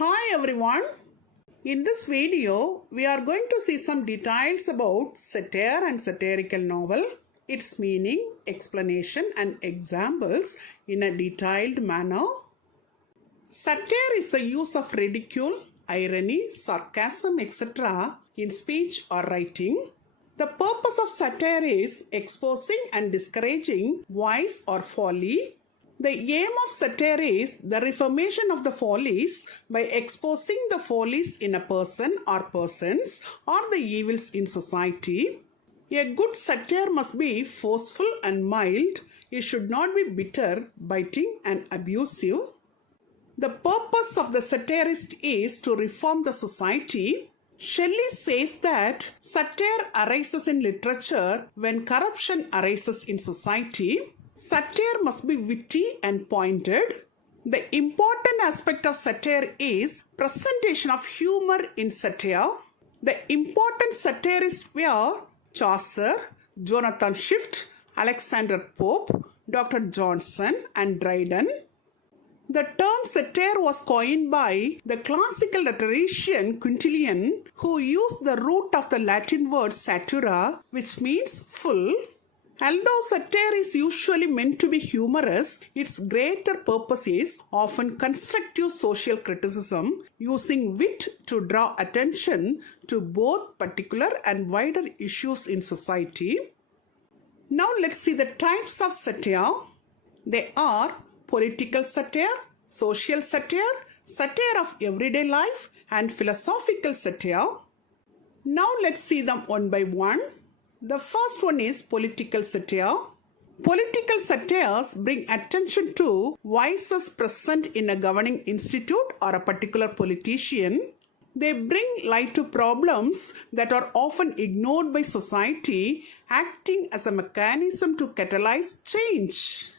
Hi everyone. In this video, we are going to see some details about satire and satirical novel, its meaning, explanation and examples in a detailed manner. Satire is the use of ridicule, irony, sarcasm, etc. in speech or writing. The purpose of satire is exposing and discouraging vice or folly. The aim of satire is the reformation of the follies by exposing the follies in a person or persons or the evils in society. A good satire must be forceful and mild. It should not be bitter, biting and abusive. The purpose of the satirist is to reform the society. Shelley says that satire arises in literature when corruption arises in society. Satire must be witty and pointed. The important aspect of satire is presentation of humor in satire. The important satirists were Chaucer, Jonathan Swift, Alexander Pope, Dr. Johnson and Dryden. The term satire was coined by the classical rhetorician Quintilian, who used the root of the Latin word satura, which means full. Although satire is usually meant to be humorous, its greater purpose is often constructive social criticism, using wit to draw attention to both particular and wider issues in society. Now let's see the types of satire. They are political satire, social satire, satire of everyday life, and philosophical satire. Now let's see them one by one. The first one is political satire. Political satires bring attention to vices present in a governing institute or a particular politician. They bring light to problems that are often ignored by society, acting as a mechanism to catalyze change.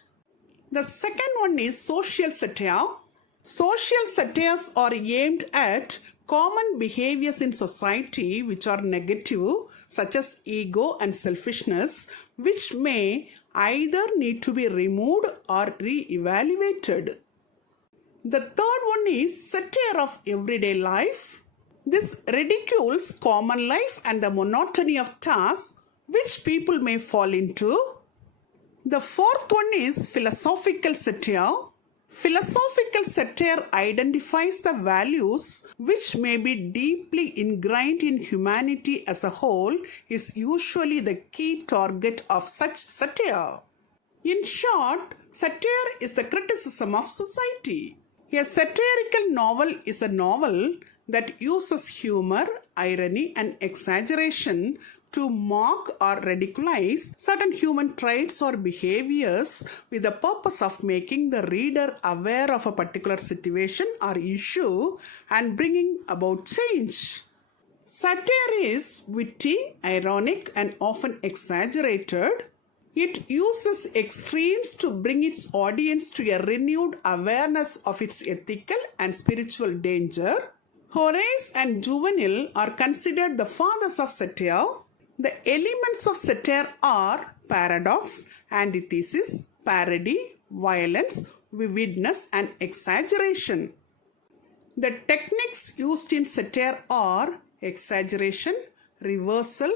The second one is social satire. Social satires are aimed at common behaviors in society which are negative, such as ego and selfishness, which may either need to be removed or re-evaluated. The third one is satire of everyday life. This ridicules common life and the monotony of tasks which people may fall into. The fourth one is philosophical satire. Philosophical satire identifies the values which may be deeply ingrained in humanity as a whole, is usually the key target of such satire. In short, satire is the criticism of society. A satirical novel is a novel that uses humor, irony and exaggeration to mock or ridiculise certain human traits or behaviors with the purpose of making the reader aware of a particular situation or issue and bringing about change. Satire is witty, ironic and often exaggerated. It uses extremes to bring its audience to a renewed awareness of its ethical and spiritual danger. Horace and Juvenal are considered the fathers of satire. The elements of satire are paradox, antithesis, parody, violence, vividness and exaggeration. The techniques used in satire are exaggeration, reversal,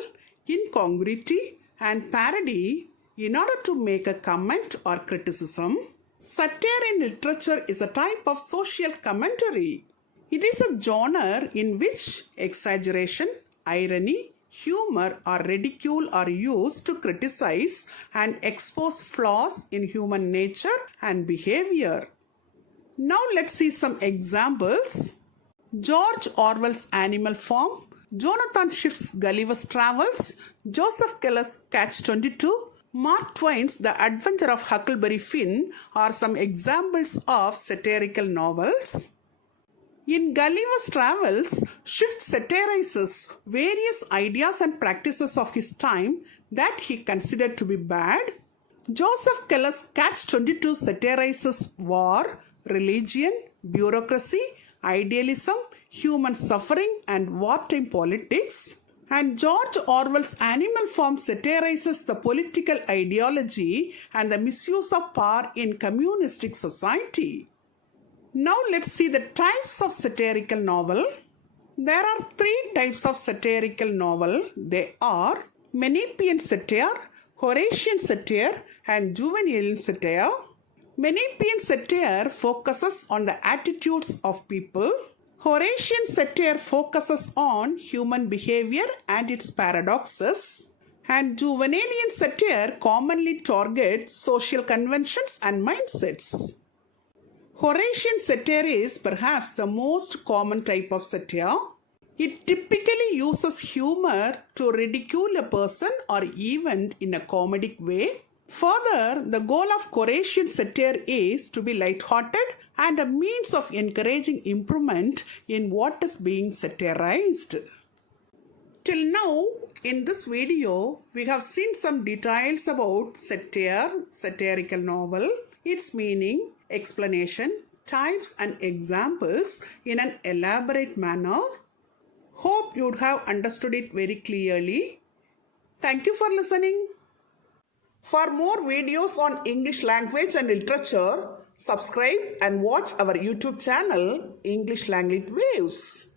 incongruity and parody in order to make a comment or criticism. Satire in literature is a type of social commentary. It is a genre in which exaggeration, irony, humor or ridicule are used to criticize and expose flaws in human nature and behavior. Now let's see some examples. George Orwell's Animal Farm, Jonathan Swift's Gulliver's Travels, Joseph Keller's Catch-22, Mark Twain's The Adventure of Huckleberry Finn are some examples of satirical novels. In Gulliver's Travels, Swift satirizes various ideas and practices of his time that he considered to be bad. Joseph Keller's Catch-22 satirizes war, religion, bureaucracy, idealism, human suffering and wartime politics. And George Orwell's Animal Farm satirizes the political ideology and the misuse of power in communistic society. Now let's see the types of satirical novel. There are three types of satirical novel. They are Menippean satire, Horatian satire, and Juvenalian satire. Menippean satire focuses on the attitudes of people. Horatian satire focuses on human behavior and its paradoxes. And Juvenalian satire commonly targets social conventions and mindsets. Horatian satire is perhaps the most common type of satire. It typically uses humor to ridicule a person or event in a comedic way. Further, the goal of Horatian satire is to be light-hearted and a means of encouraging improvement in what is being satirized. Till now, in this video, we have seen some details about satire, satirical novel, its meaning, explanation, types and examples in an elaborate manner. Hope you'd have understood it very clearly. Thank you for listening. For more videos on English language and literature, subscribe and watch our YouTube channel, English Language Waves.